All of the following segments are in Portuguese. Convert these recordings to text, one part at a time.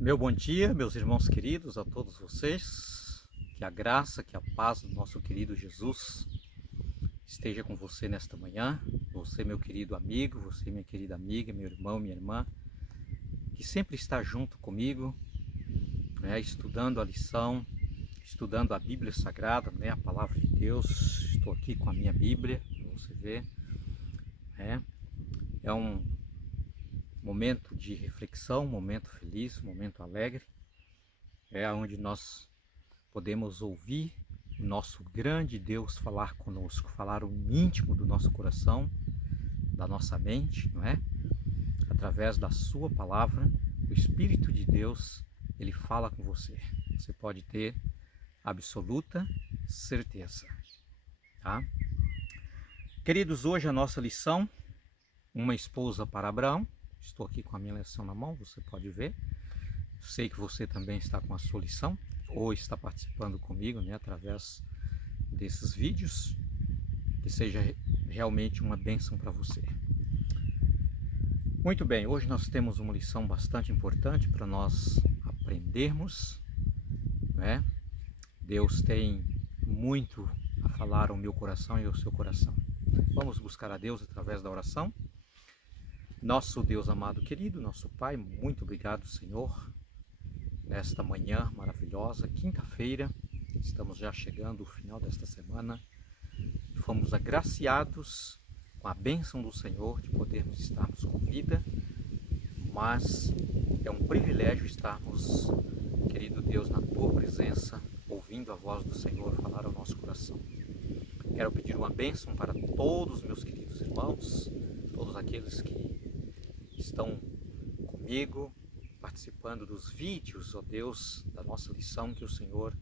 Meu bom dia, meus irmãos queridos, a todos vocês. Que a graça, que a paz do nosso querido Jesus esteja com você nesta manhã. Você, meu querido amigo, você, minha querida amiga, meu irmão, minha irmã, que sempre está junto comigo, estudando a lição, estudando a Bíblia Sagrada, a palavra de Deus. Estou aqui com a minha Bíblia, para você ver. É um momento de reflexão, um momento feliz, um momento alegre. É onde nós podemos ouvir o nosso grande Deus falar conosco, falar o íntimo do nosso coração, da nossa mente, não é? Através da sua palavra, o Espírito de Deus, ele fala com você. Você pode ter absoluta certeza, tá? Queridos, hoje a nossa lição, uma esposa para Abraão. Estou aqui com a minha lição na mão, você pode ver. Sei que você também está com a sua lição, ou está participando comigo, através desses vídeos. Que seja realmente uma bênção para você. Muito bem, hoje nós temos uma lição bastante importante para nós aprendermos, Deus tem muito a falar ao meu coração e ao seu coração. Vamos buscar a Deus através da oração. Nosso Deus amado querido, nosso Pai, muito obrigado, Senhor, nesta manhã maravilhosa, quinta-feira. Estamos já chegando ao final desta semana. Fomos agraciados com a bênção do Senhor de podermos estarmos com vida, mas é um privilégio estarmos, querido Deus, na Tua presença, ouvindo a voz do Senhor falar ao nosso coração. Quero pedir uma bênção para todos os meus queridos irmãos, todos aqueles que estão comigo, participando dos vídeos, ó Deus, da nossa lição, que o Senhor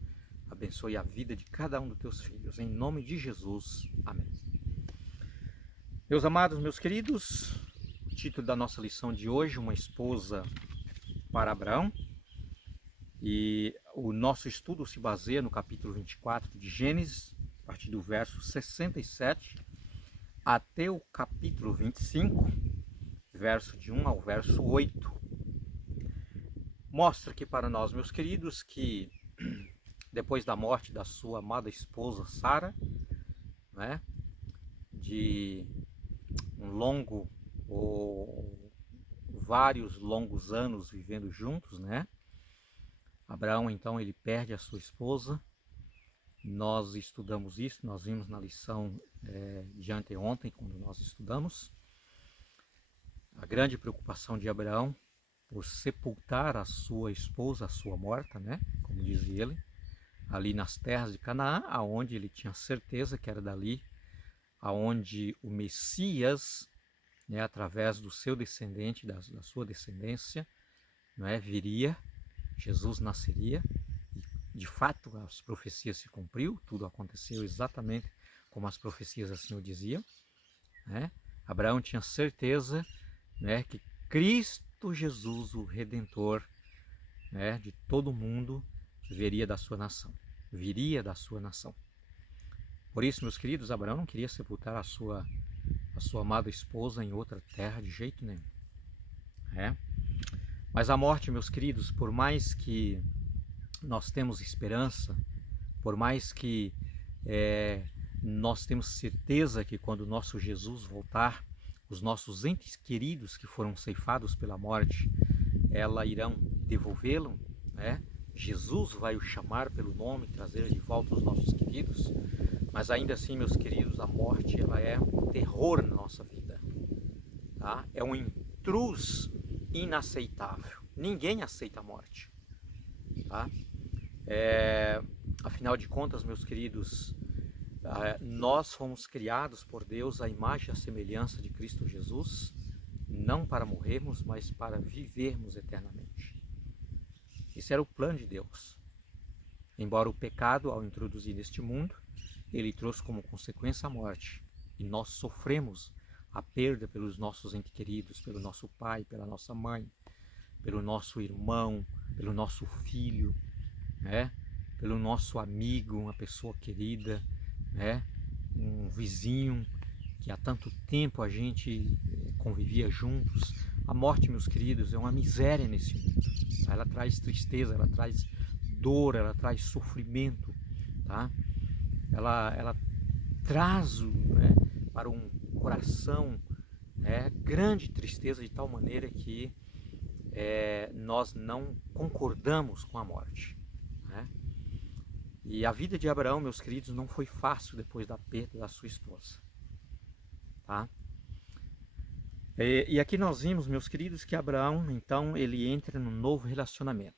abençoe a vida de cada um dos teus filhos. Em nome de Jesus. Amém. Meus amados, meus queridos, o título da nossa lição de hoje, uma esposa para Abraão. E o nosso estudo se baseia no capítulo 24 de Gênesis, a partir do verso 67 até o capítulo 25, verso de 1 ao verso 8. Mostra aqui para nós, meus queridos, que depois da morte da sua amada esposa Sara, de um longo ou vários longos anos vivendo juntos, Abraão então ele perde a sua esposa. Nós estudamos isso, nós vimos na lição de anteontem, quando nós estudamos a grande preocupação de Abraão por sepultar a sua esposa, a sua morta, como dizia ele, ali nas terras de Canaã, aonde ele tinha certeza que era dali aonde o Messias, através do seu descendente, da sua descendência, viria, Jesus nasceria. E de fato as profecias se cumpriu, tudo aconteceu exatamente como as profecias assim o diziam. Abraão tinha certeza que Cristo Jesus, o Redentor de todo mundo, viria da sua nação. Por isso, meus queridos, Abraão não queria sepultar a sua amada esposa em outra terra de jeito nenhum. Mas a morte, meus queridos, por mais que nós temos esperança, por mais que nós temos certeza que quando o nosso Jesus voltar, os nossos entes queridos que foram ceifados pela morte, ela irão devolvê-lo, Jesus vai o chamar pelo nome, trazer de volta os nossos queridos. Mas ainda assim, meus queridos, a morte ela é um terror na nossa vida, É um intrus inaceitável. Ninguém aceita a morte, Afinal de contas, meus queridos, nós fomos criados por Deus à imagem e à semelhança de Cristo Jesus, não para morrermos, mas para vivermos eternamente. Esse era o plano de Deus. Embora o pecado, ao introduzir neste mundo, ele trouxe como consequência a morte. E nós sofremos a perda pelos nossos entes queridos, pelo nosso pai, pela nossa mãe, pelo nosso irmão, pelo nosso filho, pelo nosso amigo, uma pessoa querida, um vizinho que há tanto tempo a gente convivia juntos, A morte, meus queridos, é uma miséria nesse mundo. Tá? Ela traz tristeza, ela traz dor, ela traz sofrimento, tá? Ela traz, né, para um coração, né, grande tristeza, de tal maneira que nós não concordamos com a morte, né? E a vida de Abraão, meus queridos, não foi fácil depois da perda da sua esposa, tá? E aqui nós vimos, meus queridos, que Abraão, então, ele entra num novo relacionamento,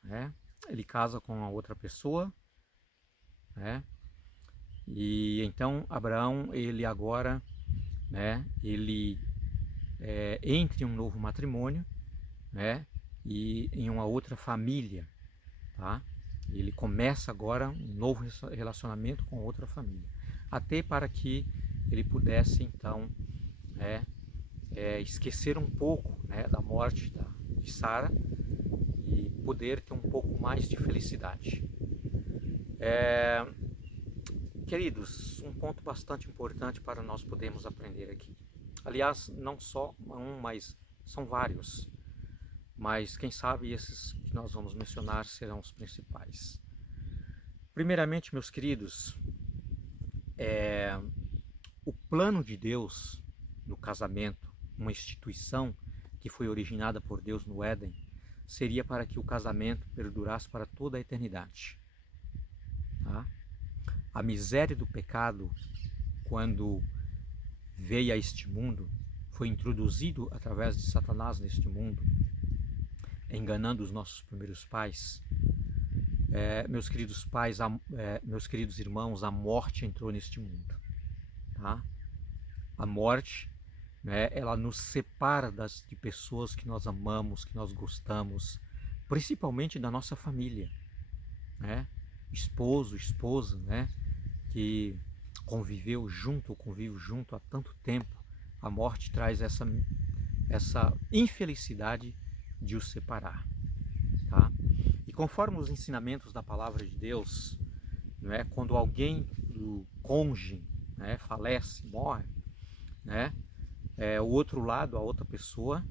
né? Ele casa com a outra pessoa, né? E então Abraão, ele agora, né? Ele entra em um novo matrimônio, né? E em uma outra família, tá? Ele começa agora um novo relacionamento com outra família, até para que ele pudesse então esquecer um pouco, né, da morte de Sara e poder ter um pouco mais de felicidade. Queridos, um ponto bastante importante para nós podermos aprender aqui. Aliás, não só um, mas são vários. Mas quem sabe esses que nós vamos mencionar serão os principais. Primeiramente, meus queridos, o plano de Deus no casamento, uma instituição que foi originada por Deus no Éden, seria para que o casamento perdurasse para toda a eternidade. Tá? A miséria do pecado, quando veio a este mundo, foi introduzido através de Satanás neste mundo, enganando os nossos primeiros pais. Meus queridos pais, meus queridos irmãos, a morte entrou neste mundo. Tá? A morte, né, ela nos separa de pessoas que nós amamos, que nós gostamos, principalmente da nossa família, né? Esposo, esposa, né, que conviveu junto, convive junto há tanto tempo. A morte traz essa infelicidade de os separar, tá? E conforme os ensinamentos da palavra de Deus, né, quando alguém do cônjuge, né, falece, morre, né, o outro lado, a outra pessoa,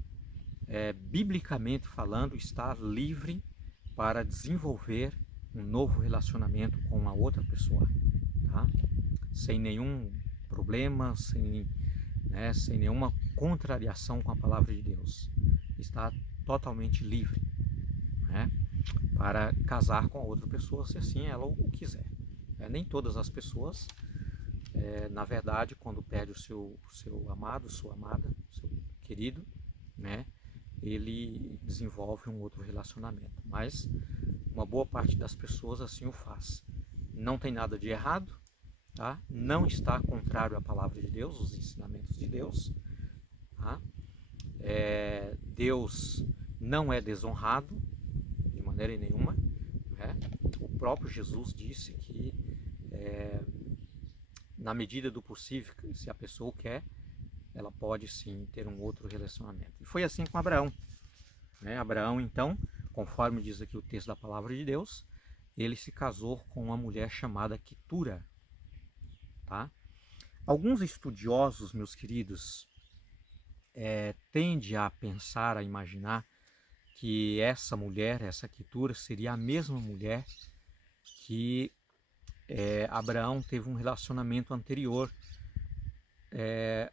biblicamente falando, está livre para desenvolver um novo relacionamento com a outra pessoa, tá? Sem nenhum problema, sem nenhuma contrariação com a palavra de Deus. Está totalmente livre, né, para casar com a outra pessoa, se assim ela o quiser. Nem todas as pessoas, na verdade, quando perde o seu amado, sua amada, seu querido, né, ele desenvolve um outro relacionamento. Mas uma boa parte das pessoas assim o faz. Não tem nada de errado, tá? Não está contrário à palavra de Deus, os ensinamentos de Deus. Tá? Deus não é desonrado de maneira nenhuma. Né? O próprio Jesus disse que na medida do possível, se a pessoa quer, ela pode sim ter um outro relacionamento. E foi assim com Abraão. Né? Abraão, então, conforme diz aqui o texto da palavra de Deus, ele se casou com uma mulher chamada Quetura. Tá? Alguns estudiosos, meus queridos, tendem a pensar, a imaginar que essa mulher, essa Quetura, seria a mesma mulher que Abraão teve um relacionamento anterior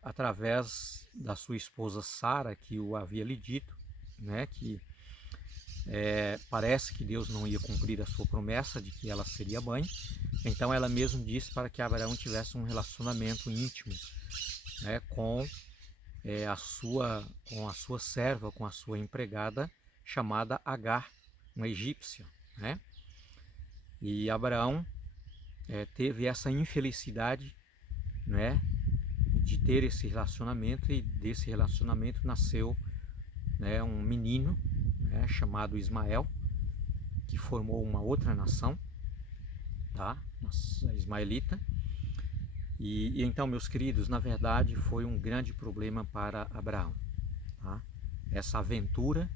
através da sua esposa Sara, que o havia lhe dito, né, que parece que Deus não ia cumprir a sua promessa de que ela seria mãe, então ela mesma disse para que Abraão tivesse um relacionamento íntimo, né, com a sua serva, com a sua empregada chamada Agar, uma egípcia, né? E Abraão teve essa infelicidade, né, de ter esse relacionamento, e desse relacionamento nasceu, né, um menino, né, chamado Ismael, que formou uma outra nação, tá? A ismaelita. E então, meus queridos, na verdade foi um grande problema para Abraão. Tá? Essa aventura,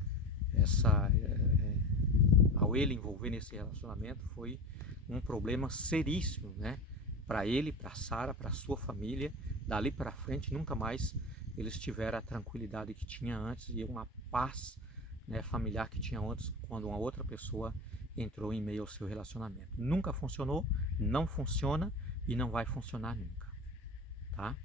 ao ele envolver nesse relacionamento, foi um problema seríssimo, né? Para ele, para Sara, para sua família. Dali para frente nunca mais eles tiveram a tranquilidade que tinha antes e uma paz, né, familiar que tinha antes quando uma outra pessoa entrou em meio ao seu relacionamento. Nunca funcionou, não funciona e não vai funcionar nunca, tá?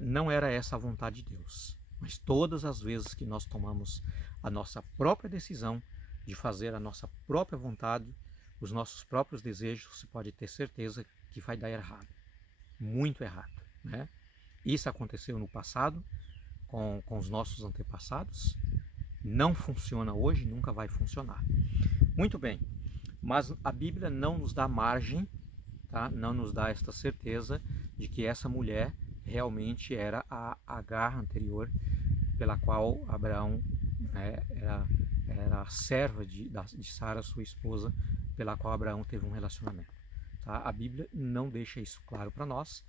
Não era essa a vontade de Deus, mas todas as vezes que nós tomamos a nossa própria decisão de fazer a nossa própria vontade, os nossos próprios desejos, você pode ter certeza que vai dar errado, muito errado, né? Isso aconteceu no passado com os nossos antepassados, não funciona hoje, nunca vai funcionar. Muito bem, mas a Bíblia não nos dá margem, tá? Não nos dá esta certeza de que essa mulher realmente era a Agar anterior, pela qual Abraão, né, era a serva de Sara, sua esposa, pela qual Abraão teve um relacionamento. Tá? A Bíblia não deixa isso claro para nós,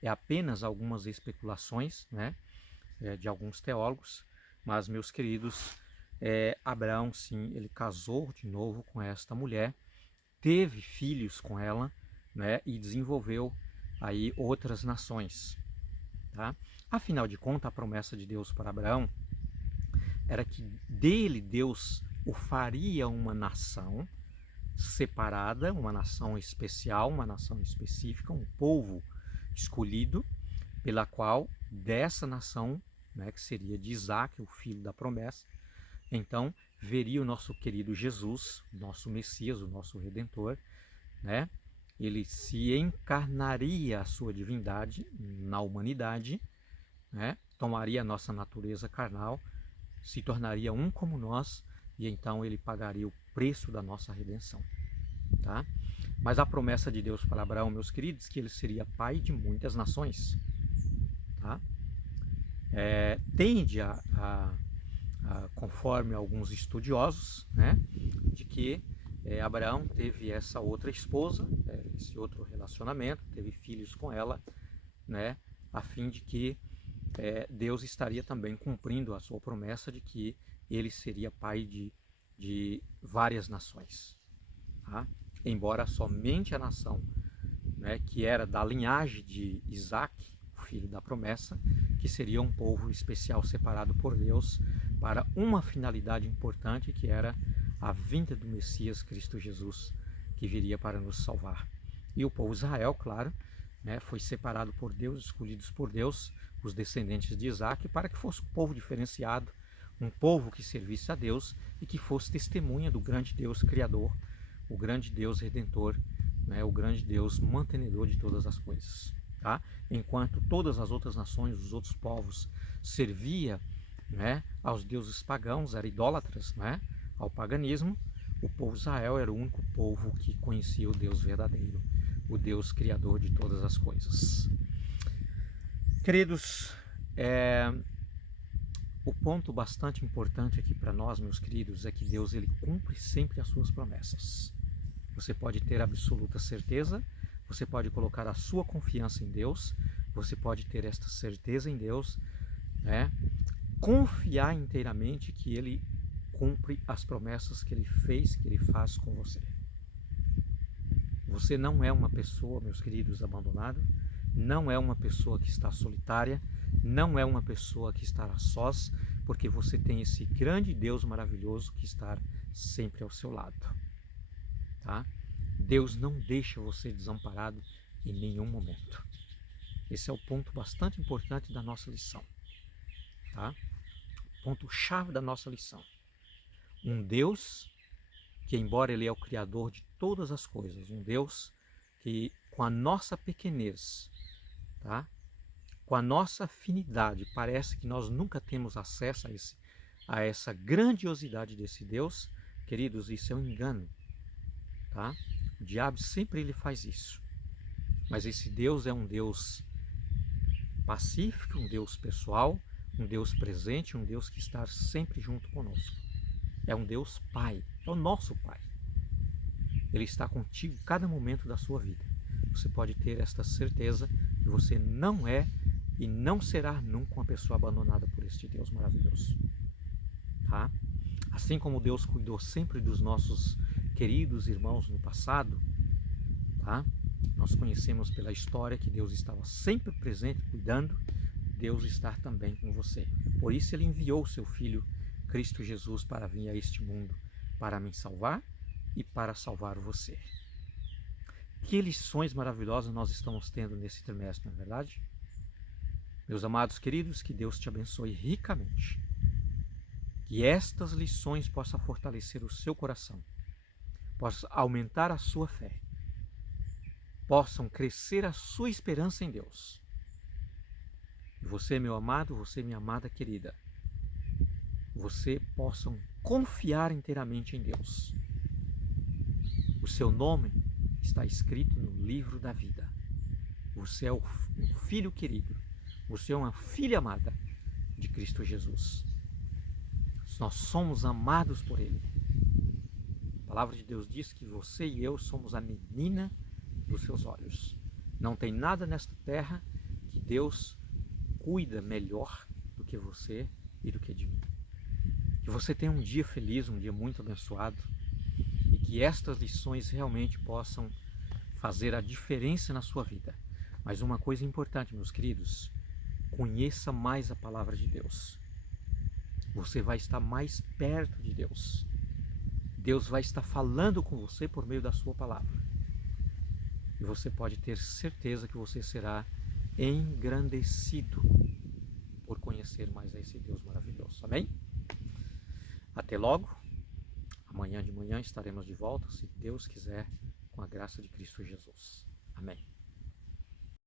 é apenas algumas especulações, né, de alguns teólogos, mas, meus queridos, Abraão, sim, ele casou de novo com esta mulher, teve filhos com ela, né, e desenvolveu aí outras nações. Tá? Afinal de contas, a promessa de Deus para Abraão era que dele Deus o faria uma nação separada, uma nação especial, uma nação específica, um povo escolhido, pela qual dessa nação, né, que seria de Isaac, o filho da promessa, então veria o nosso querido Jesus, nosso Messias, o nosso Redentor, né? Ele se encarnaria a sua divindade na humanidade, né? Tomaria a nossa natureza carnal, se tornaria um como nós e então ele pagaria o preço da nossa redenção. Tá? Mas a promessa de Deus para Abraão, meus queridos, que ele seria pai de muitas nações. Tá? Tende conforme alguns estudiosos, né, de que Abraão teve essa outra esposa, esse outro relacionamento, teve filhos com ela, né, a fim de que Deus estaria também cumprindo a sua promessa de que ele seria pai de várias nações. Tá? Embora somente a nação, né, que era da linhagem de Isaac, o filho da promessa, que seria um povo especial separado por Deus para uma finalidade importante, que era a vinda do Messias Cristo Jesus, que viria para nos salvar. E o povo Israel, claro, né, foi separado por Deus, escolhidos por Deus, os descendentes de Isaac, para que fosse um povo diferenciado, um povo que servisse a Deus e que fosse testemunha do grande Deus Criador, o grande Deus Redentor, né, o grande Deus mantenedor de todas as coisas. Tá? Enquanto todas as outras nações, os outros povos, serviam, né, aos deuses pagãos, eram idólatras, né, ao paganismo, o povo de Israel era o único povo que conhecia o Deus verdadeiro, o Deus Criador de todas as coisas. Queridos, o ponto bastante importante aqui para nós, meus queridos, é que Deus ele cumpre sempre as suas promessas. Você pode ter absoluta certeza, você pode colocar a sua confiança em Deus, você pode ter esta certeza em Deus, né? Confiar inteiramente que Ele cumpre as promessas que Ele fez, que Ele faz com você. Você não é uma pessoa, meus queridos, abandonada, não é uma pessoa que está solitária, não é uma pessoa que está a sós, porque você tem esse grande Deus maravilhoso que está sempre ao seu lado. Tá? Deus não deixa você desamparado em nenhum momento. Esse é o ponto bastante importante da nossa lição. Tá? Ponto-chave da nossa lição. Um Deus que, embora Ele é o Criador de todas as coisas, um Deus que, com a nossa pequenez, tá? Com a nossa afinidade, parece que nós nunca temos acesso a essa grandiosidade desse Deus. Queridos, isso é um engano. Tá? O diabo sempre ele faz isso. Mas esse Deus é um Deus pacífico, um Deus pessoal, um Deus presente, um Deus que está sempre junto conosco. É um Deus Pai, é o nosso Pai. Ele está contigo em cada momento da sua vida. Você pode ter esta certeza que você não é e não será nunca uma pessoa abandonada por este Deus maravilhoso. Tá? Assim como Deus cuidou sempre dos nossos queridos irmãos no passado, tá? Nós conhecemos pela história que Deus estava sempre presente, cuidando, Deus estar também com você. Por isso ele enviou o seu Filho, Cristo Jesus, para vir a este mundo, para me salvar e para salvar você. Que lições maravilhosas nós estamos tendo nesse trimestre, não é verdade? Meus amados queridos, que Deus te abençoe ricamente. Que estas lições possam fortalecer o seu coração, possam aumentar a sua fé, possam crescer a sua esperança em Deus. E você, meu amado, você, minha amada querida, você possam confiar inteiramente em Deus. O seu nome está escrito no livro da vida. Você é um filho querido. Você é uma filha amada de Cristo Jesus. Nós somos amados por Ele. A palavra de Deus diz que você e eu somos a menina dos seus olhos. Não tem nada nesta terra que Deus cuida melhor do que você e do que de mim. Que você tenha um dia feliz, um dia muito abençoado e que estas lições realmente possam fazer a diferença na sua vida. Mas uma coisa importante, meus queridos, conheça mais a palavra de Deus. Você vai estar mais perto de Deus. Deus vai estar falando com você por meio da sua palavra. E você pode ter certeza que você será engrandecido por conhecer mais esse Deus maravilhoso. Amém? Até logo. Amanhã de manhã estaremos de volta, se Deus quiser, com a graça de Cristo Jesus. Amém.